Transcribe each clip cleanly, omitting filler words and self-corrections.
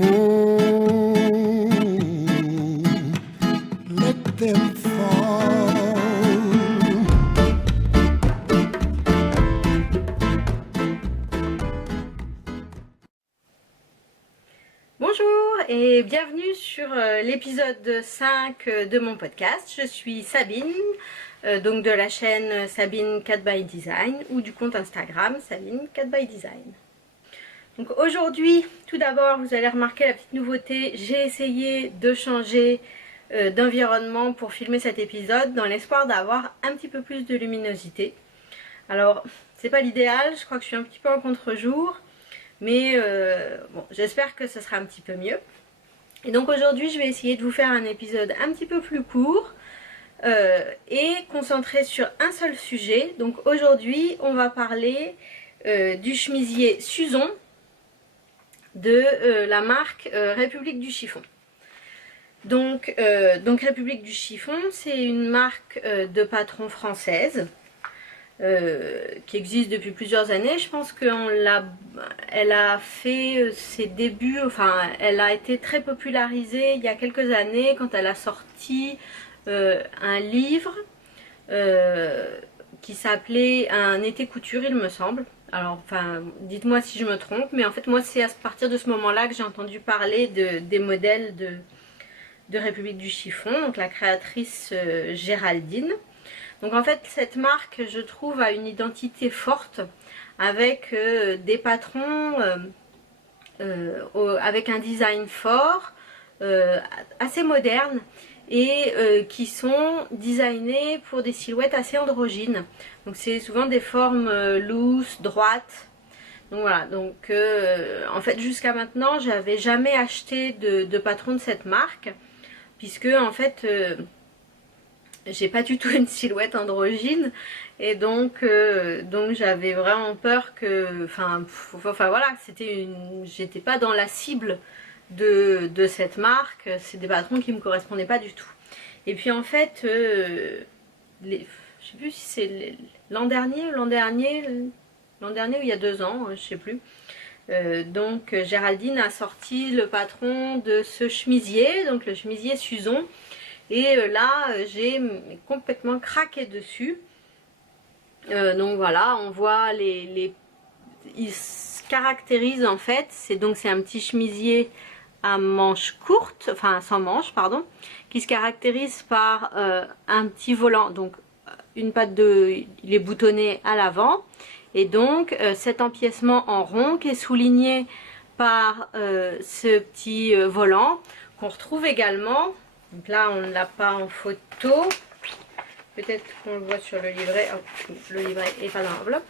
Let them fall. Bonjour et bienvenue sur l'épisode 5 de mon podcast. Je suis Sabine, donc de la chaîne Sabine Cat by Design ou du compte Instagram Sabine Cat by Design. Donc aujourd'hui, tout d'abord, vous allez remarquer la petite nouveauté. J'ai essayé de changer d'environnement pour filmer cet épisode dans l'espoir d'avoir un petit peu plus de luminosité. Alors, c'est pas l'idéal, je crois que je suis un petit peu en contre-jour. Mais bon, j'espère que ce sera un petit peu mieux. Et donc aujourd'hui, je vais essayer de vous faire un épisode un petit peu plus court et concentré sur un seul sujet. Donc aujourd'hui, on va parler du chemisier Suzon de la marque République du Chiffon. Donc République du Chiffon, c'est une marque de patron française. Qui existe depuis plusieurs années. Je pense elle a fait ses débuts, enfin elle a été très popularisée il y a quelques années quand elle a sorti un livre qui s'appelait Un été couture, il me semble. Alors enfin dites-moi si je me trompe, mais en fait moi c'est à partir de ce moment-là que j'ai entendu parler des modèles de République du Chiffon, donc la créatrice Géraldine. Donc en fait cette marque, je trouve, a une identité forte avec des patrons avec un design fort, assez moderne et qui sont designés pour des silhouettes assez androgynes. Donc c'est souvent des formes loose, droites. Donc voilà, donc en fait jusqu'à maintenant j'avais jamais acheté de patron de cette marque puisque en fait j'ai pas du tout une silhouette androgyne et donc j'avais vraiment peur que enfin voilà, j'étais pas dans la cible de cette marque. C'est des patrons qui me correspondaient pas du tout. Et puis en fait je sais plus si c'est l'an dernier ou il y a 2 ans, je sais plus. Donc Géraldine a sorti le patron de ce chemisier, donc le chemisier Suzon. Et là, j'ai complètement craqué dessus. Donc voilà, on voit il se caractérise en fait. C'est un petit chemisier à manches courtes, enfin sans manches, pardon, qui se caractérise par un petit volant. Donc il est boutonné à l'avant. Et donc cet empiècement en rond qui est souligné par ce petit volant qu'on retrouve également. Donc là, on ne l'a pas en photo. Peut-être qu'on le voit sur le livret. Oh, le livret n'est pas dans l'enveloppe.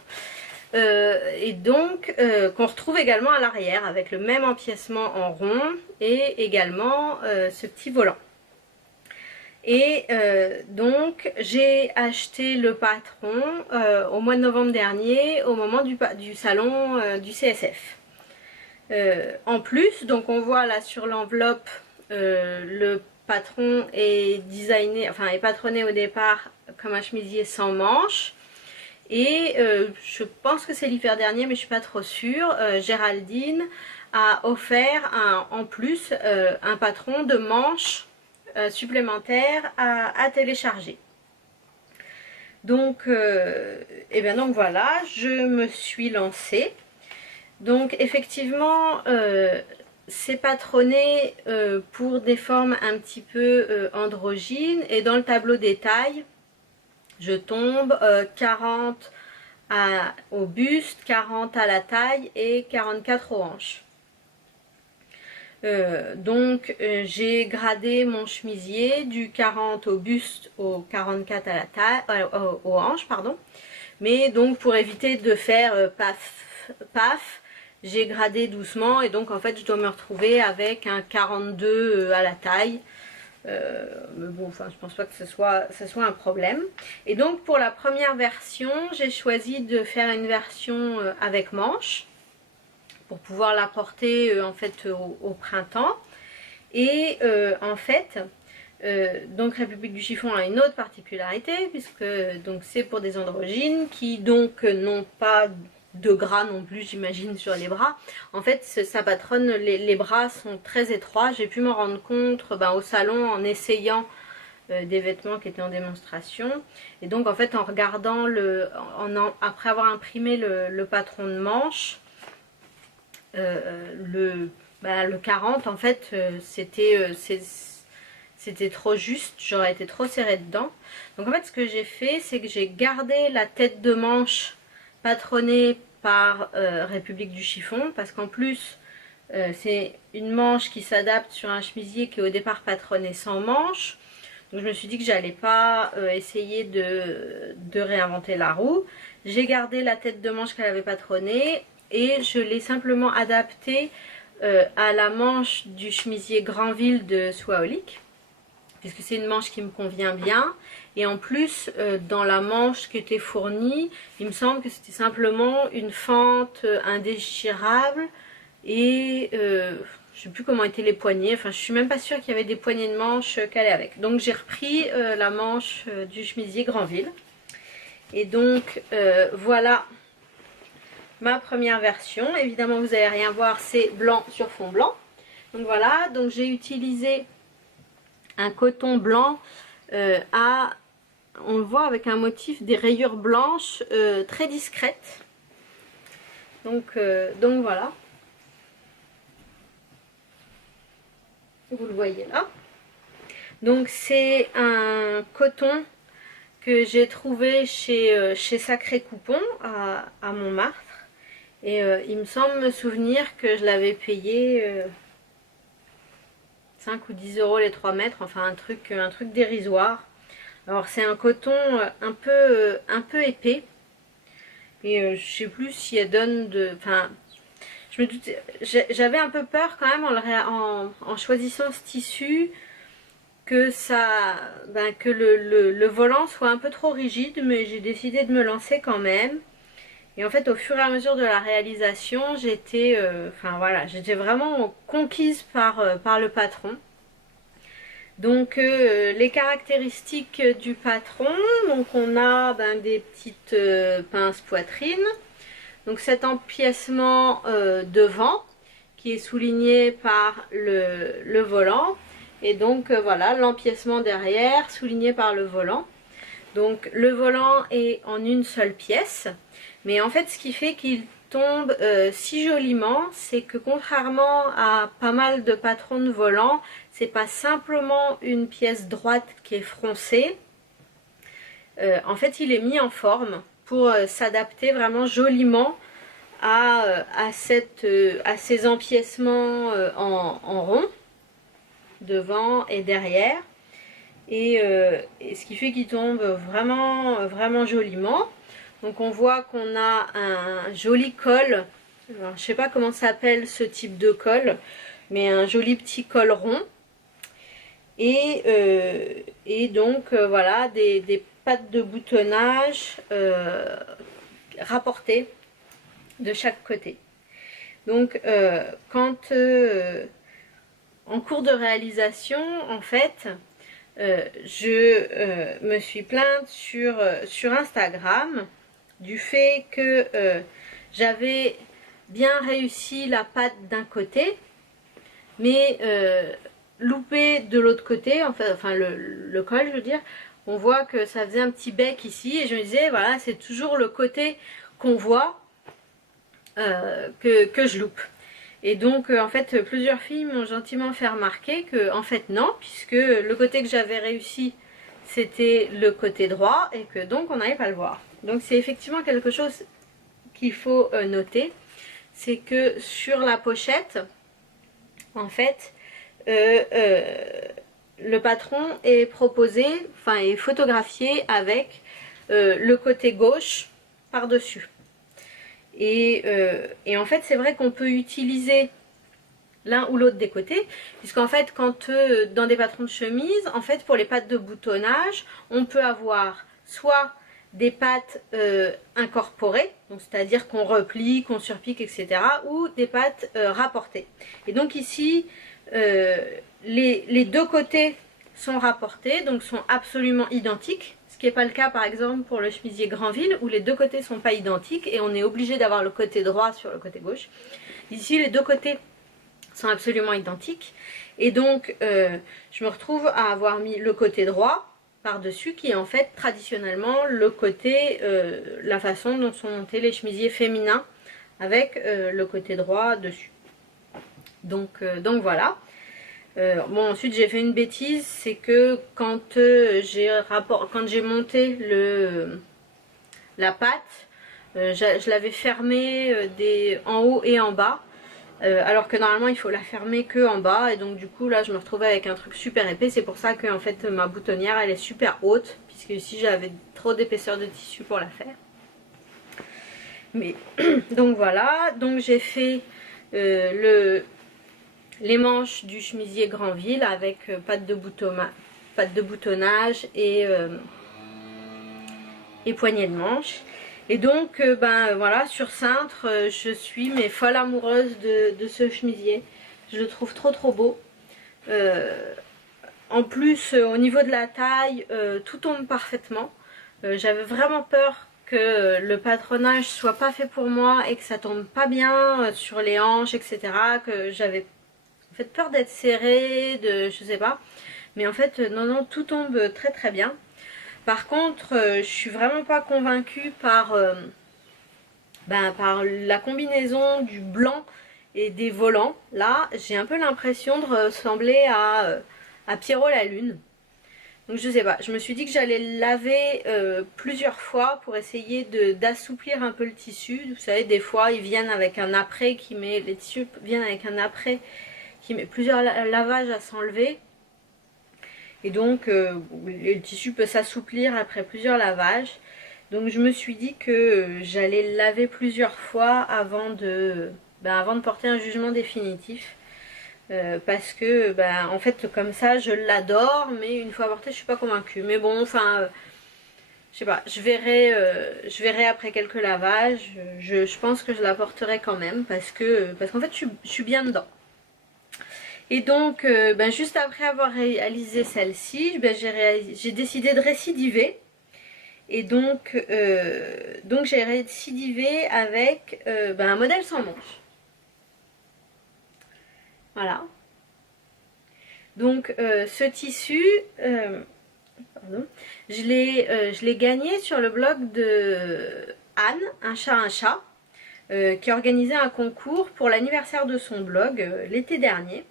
Et donc, qu'on retrouve également à l'arrière avec le même empiècement en rond et également ce petit volant. Et donc, j'ai acheté le patron au mois de novembre dernier au moment du salon du CSF. En plus, donc on voit là sur l'enveloppe le patron est patronné au départ comme un chemisier sans manches. Et je pense que c'est l'hiver dernier, mais je suis pas trop sûre. Géraldine a offert en plus un patron de manches supplémentaires à télécharger. Donc, donc voilà, je me suis lancée. Donc effectivement, c'est patronné pour des formes un petit peu androgynes, et dans le tableau détail je tombe 40 au buste, 40 à la taille et 44 aux hanches. J'ai gradé mon chemisier du 40 au buste au 44 à la taille, aux hanches, pardon. Mais donc pour éviter de faire paf paf, j'ai gradé doucement, et donc en fait je dois me retrouver avec un 42 à la taille. Mais bon, enfin je pense pas que ce soit un problème. Et donc pour la première version, j'ai choisi de faire une version avec manches pour pouvoir la porter en fait au printemps. Et en fait donc République du Chiffon a une autre particularité, puisque donc c'est pour des androgynes qui donc n'ont pas de gras non plus, j'imagine, sur les bras. En fait, ça patronne, les bras sont très étroits. J'ai pu m'en rendre compte au salon en essayant des vêtements qui étaient en démonstration. Et donc, en fait, en regardant, après avoir imprimé le patron de manche, le 40, en fait, c'était trop juste, j'aurais été trop serrée dedans. Donc en fait ce que j'ai fait, c'est que j'ai gardé la tête de manche patronnée par République du chiffon, parce qu'en plus c'est une manche qui s'adapte sur un chemisier qui est au départ patronné sans manche. Donc je me suis dit que j'allais pas essayer de réinventer la roue. J'ai gardé la tête de manche qu'elle avait patronnée et je l'ai simplement adaptée à la manche du chemisier Granville de Swaolik, puisque c'est une manche qui me convient bien. Et en plus, dans la manche qui était fournie, il me semble que c'était simplement une fente indéchirable et je sais plus comment étaient les poignées. Enfin, je suis même pas sûre qu'il y avait des poignées de manche qui allaient avec. Donc j'ai repris la manche du chemisier Granville. Et donc voilà ma première version. Évidemment, vous n'allez rien voir, c'est blanc sur fond blanc. Donc voilà, donc j'ai utilisé un coton blanc on le voit avec un motif des rayures blanches très discrètes. Donc voilà. Vous le voyez là. Donc c'est un coton que j'ai trouvé chez Sacré Coupon à Montmartre. Et il me semble me souvenir que je l'avais payé 5 ou 10 euros les 3 mètres, enfin un truc dérisoire. Alors c'est un coton un peu épais. Et je sais plus si elle donne de... Enfin, je me doutais, j'avais un peu peur quand même en choisissant ce tissu que que le volant soit un peu trop rigide, mais j'ai décidé de me lancer quand même. Et en fait, au fur et à mesure de la réalisation, j'étais vraiment conquise par le patron. Donc les caractéristiques du patron, donc on a des petites pinces poitrine. Donc cet empiècement devant qui est souligné par le volant. Et donc voilà, l'empiècement derrière souligné par le volant. Donc le volant est en une seule pièce. Mais en fait ce qui fait qu'il tombe si joliment, c'est que contrairement à pas mal de patrons de volant, c'est pas simplement une pièce droite qui est froncée. En fait il est mis en forme pour s'adapter vraiment joliment à ces empiècements en rond, devant et derrière. Et ce qui fait qu'il tombe vraiment joliment. Donc on voit qu'on a un joli col. Alors, je sais pas comment s'appelle ce type de col, mais un joli petit col rond. Et donc voilà, des pattes de boutonnage rapportées de chaque côté. Donc en cours de réalisation, en fait, je me suis plainte sur Instagram du fait que j'avais bien réussi la patte d'un côté, mais loupé de l'autre côté, enfin le col je veux dire. On voit que ça faisait un petit bec ici et je me disais voilà, c'est toujours le côté qu'on voit que je loupe. Et donc en fait plusieurs filles m'ont gentiment fait remarquer que en fait non, puisque le côté que j'avais réussi c'était le côté droit et que donc on n'allait pas le voir. Donc c'est effectivement quelque chose qu'il faut noter, c'est que sur la pochette en fait le patron est proposé, enfin est photographié avec le côté gauche par dessus. Et en fait c'est vrai qu'on peut utiliser l'un ou l'autre des côtés, puisqu'en fait quand dans des patrons de chemise, en fait pour les pattes de boutonnage, on peut avoir soit des pattes incorporées, c'est-à-dire qu'on replie, qu'on surpique, etc., ou des pattes rapportées. Et donc ici, les deux côtés sont rapportés, donc sont absolument identiques, ce qui n'est pas le cas par exemple pour le chemisier Granville où les deux côtés sont pas identiques et on est obligé d'avoir le côté droit sur le côté gauche. Ici les deux côtés sont absolument identiques et donc je me retrouve à avoir mis le côté droit par-dessus qui est en fait traditionnellement le côté, la façon dont sont montés les chemisiers féminins avec le côté droit dessus. Donc voilà. Bon, ensuite j'ai fait une bêtise, c'est que quand j'ai monté la patte, je l'avais fermée en haut et en bas, alors que normalement il faut la fermer que en bas, et donc du coup là je me retrouvais avec un truc super épais. C'est pour ça que en fait ma boutonnière elle est super haute, puisque ici j'avais trop d'épaisseur de tissu pour la faire. Mais donc voilà, donc j'ai fait les manches du chemisier Granville avec patte de boutonnage et poignée de manche. Et donc ben voilà, sur cintre, je suis mais folle amoureuse de ce chemisier. Je le trouve trop beau. En plus au niveau de la taille, tout tombe parfaitement. J'avais vraiment peur que le patronage soit pas fait pour moi et que ça tombe pas bien sur les hanches, etc. Que j'avais peur d'être serré, je sais pas. Mais en fait, non, tout tombe très bien. Par contre, je suis vraiment pas convaincue par la combinaison du blanc et des volants. Là, j'ai un peu l'impression de ressembler à Pierrot la Lune. Donc je sais pas, je me suis dit que j'allais le laver plusieurs fois pour essayer d'assouplir un peu le tissu. Vous savez, des fois, ils viennent avec un après les tissus viennent avec un après qui met plusieurs lavages à s'enlever. Et donc le tissu peut s'assouplir après plusieurs lavages. Donc je me suis dit que j'allais le laver plusieurs fois avant de porter un jugement définitif. Parce que en fait comme ça je l'adore, mais une fois porté je suis pas convaincue. Mais bon, enfin je sais pas, je verrai après quelques lavages. Je pense que je la porterai quand même parce qu'en fait je suis bien dedans. Et donc, juste après avoir réalisé celle-ci, j'ai décidé de récidiver. Et donc j'ai récidivé avec un modèle sans manche. Voilà. Donc, ce tissu, je l'ai gagné sur le blog de Anne, un chat, qui organisait un concours pour l'anniversaire de son blog l'été dernier.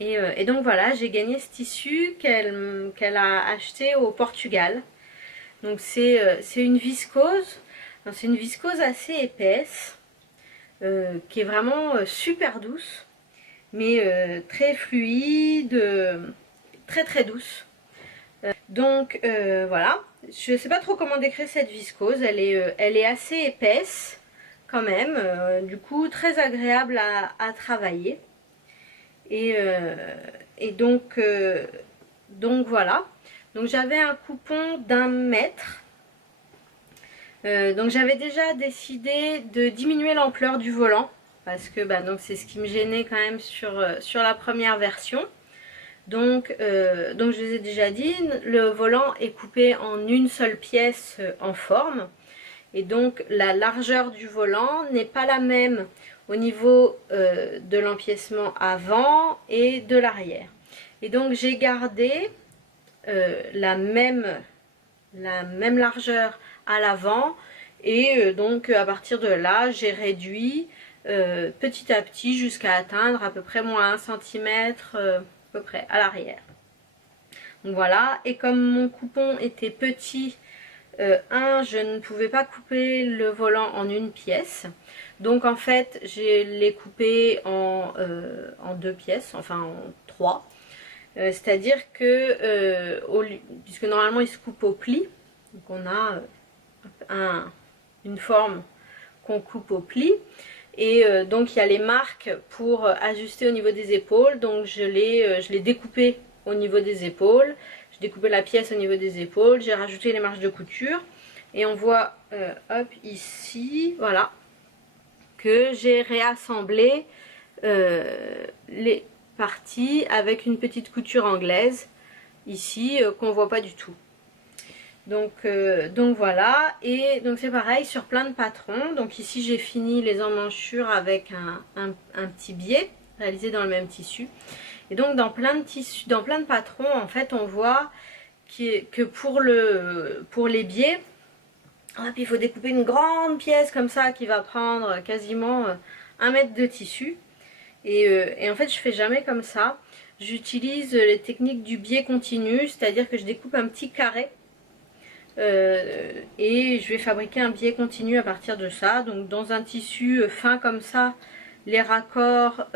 Et donc voilà, j'ai gagné ce tissu qu'elle a acheté au Portugal. Donc c'est une viscose. C'est une viscose assez épaisse, qui est vraiment super douce, mais très fluide, très douce. Donc voilà, je sais pas trop comment décrire cette viscose. Elle est assez épaisse quand même, du coup très agréable à travailler. Et donc voilà. Donc j'avais un coupon d'1 mètre. Donc j'avais déjà décidé de diminuer l'ampleur du volant. Parce que donc c'est ce qui me gênait quand même sur la première version. Donc je vous ai déjà dit, le volant est coupé en une seule pièce en forme. Et donc la largeur du volant n'est pas la même au niveau de l'empiècement avant et de l'arrière. Et donc j'ai gardé la même largeur à l'avant, et donc à partir de là j'ai réduit petit à petit jusqu'à atteindre à peu près moins 1 cm à peu près à l'arrière. Donc voilà, et comme mon coupon était petit, je ne pouvais pas couper le volant en une pièce. Donc en fait, je l'ai coupé en 2 pièces, enfin en 3. C'est-à-dire que, puisque normalement il se coupe au pli, donc on a une forme qu'on coupe au pli. Et donc il y a les marques pour ajuster au niveau des épaules. Donc je l'ai découpé au niveau des épaules. J'ai découpé la pièce au niveau des épaules. J'ai rajouté les marges de couture. Et on voit, hop, ici, voilà, que j'ai réassemblé les parties avec une petite couture anglaise, ici, qu'on voit pas du tout. Donc voilà, et donc c'est pareil sur plein de patrons. Donc ici j'ai fini les emmanchures avec un petit biais réalisé dans le même tissu. Et donc dans plein de tissus, dans plein de patrons, en fait on voit que pour les biais, il faut découper une grande pièce comme ça qui va prendre quasiment 1 mètre de tissu. Et en fait je fais jamais comme ça. J'utilise les techniques du biais continu, c'est-à-dire que je découpe un petit carré. Et je vais fabriquer un biais continu à partir de ça. Donc dans un tissu fin comme ça, les raccords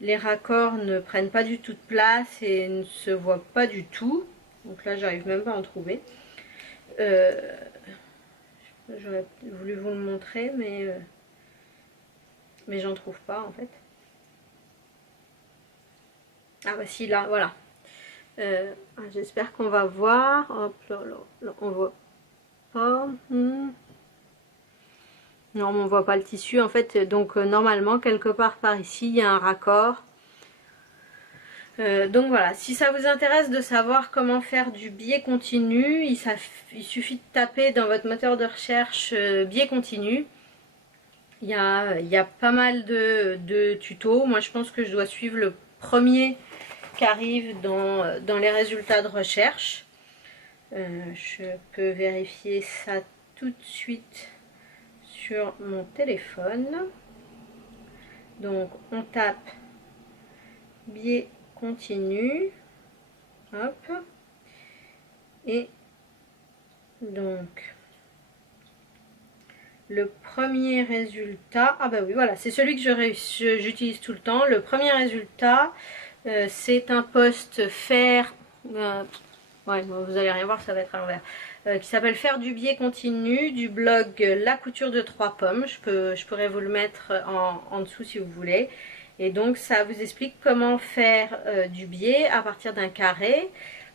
ne prennent pas du tout de place et ne se voient pas du tout. Donc là j'arrive même pas à en trouver. J'aurais voulu vous le montrer, mais j'en trouve pas en fait. Ah bah si, là, voilà. J'espère qu'on va voir. Hop là, là, on voit pas. Non, mais on voit pas le tissu en fait. Donc normalement quelque part par ici il y a un raccord. Donc voilà, si ça vous intéresse de savoir comment faire du biais continu, il suffit de taper dans votre moteur de recherche biais continu. Il y a pas mal de tutos. Moi je pense que je dois suivre le premier qui arrive dans les résultats de recherche. Je peux vérifier ça tout de suite sur mon téléphone. Donc on tape biais continu, hop, et donc le premier résultat, ah bah oui voilà, c'est celui que j'utilise tout le temps. Le premier résultat, c'est un post faire, ouais, bon, vous allez rien voir, ça va être à l'envers, qui s'appelle Faire du biais continu, du blog La Couture de 3 pommes. Je pourrais vous le mettre en dessous si vous voulez. Et donc ça vous explique comment faire du biais à partir d'un carré,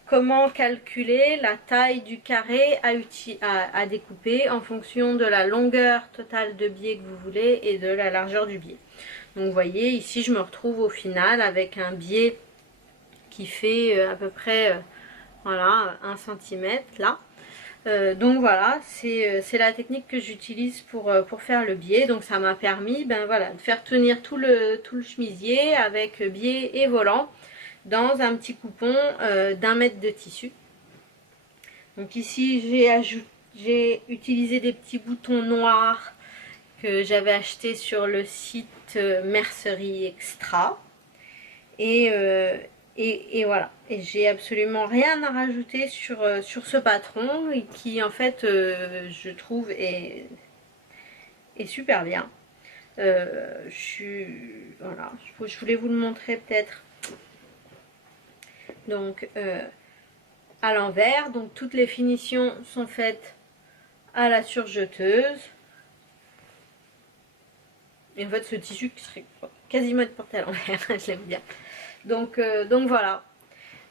comment calculer la taille du carré à découper en fonction de la longueur totale de biais que vous voulez et de la largeur du biais. Donc vous voyez ici je me retrouve au final avec un biais qui fait à peu près voilà 1 cm là. Donc voilà, c'est la technique que j'utilise pour faire le biais. Donc ça m'a permis voilà, de faire tenir tout le chemisier avec biais et volant dans un petit coupon d'1 mètre de tissu. Donc ici j'ai utilisé des petits boutons noirs que j'avais acheté sur le site Mercerie Extra. Et voilà, et j'ai absolument rien à rajouter sur ce patron qui en fait je trouve est super bien. Voilà, je voulais vous le montrer peut-être. Donc à l'envers, donc toutes les finitions sont faites à la surjeteuse. Et en fait ce tissu qui serait quasiment porté à l'envers, je l'aime bien. Donc voilà.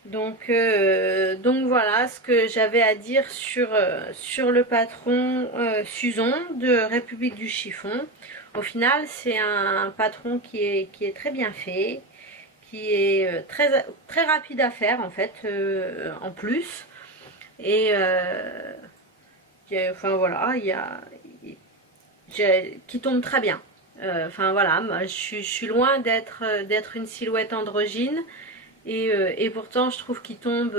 Donc voilà ce que j'avais à dire sur le patron Suzon de République du Chiffon. Au final c'est un patron qui est très bien fait, qui est très rapide à faire en fait en plus. Et enfin voilà, qui tombe très bien. Enfin voilà, moi, je suis loin d'être une silhouette androgyne et pourtant je trouve qu'il tombe,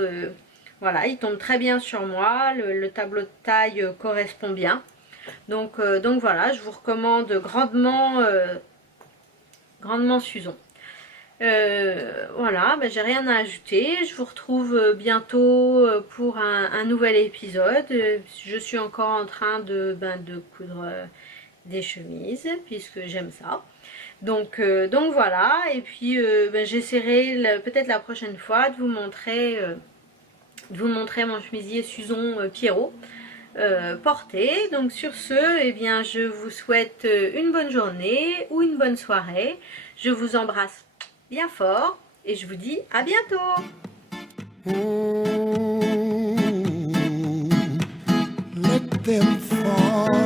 voilà, il tombe très bien sur moi, le tableau de taille correspond bien. Donc voilà, je vous recommande grandement Suzon. Voilà, j'ai rien à ajouter. Je vous retrouve bientôt pour un nouvel épisode. Je suis encore en train de coudre des chemises puisque j'aime ça. Donc voilà, et puis j'essaierai peut-être la prochaine fois de vous montrer mon chemisier Suzon Pierrot porté. Donc sur ce, eh bien, je vous souhaite une bonne journée ou une bonne soirée. Je vous embrasse bien fort et je vous dis à bientôt. Let them fall.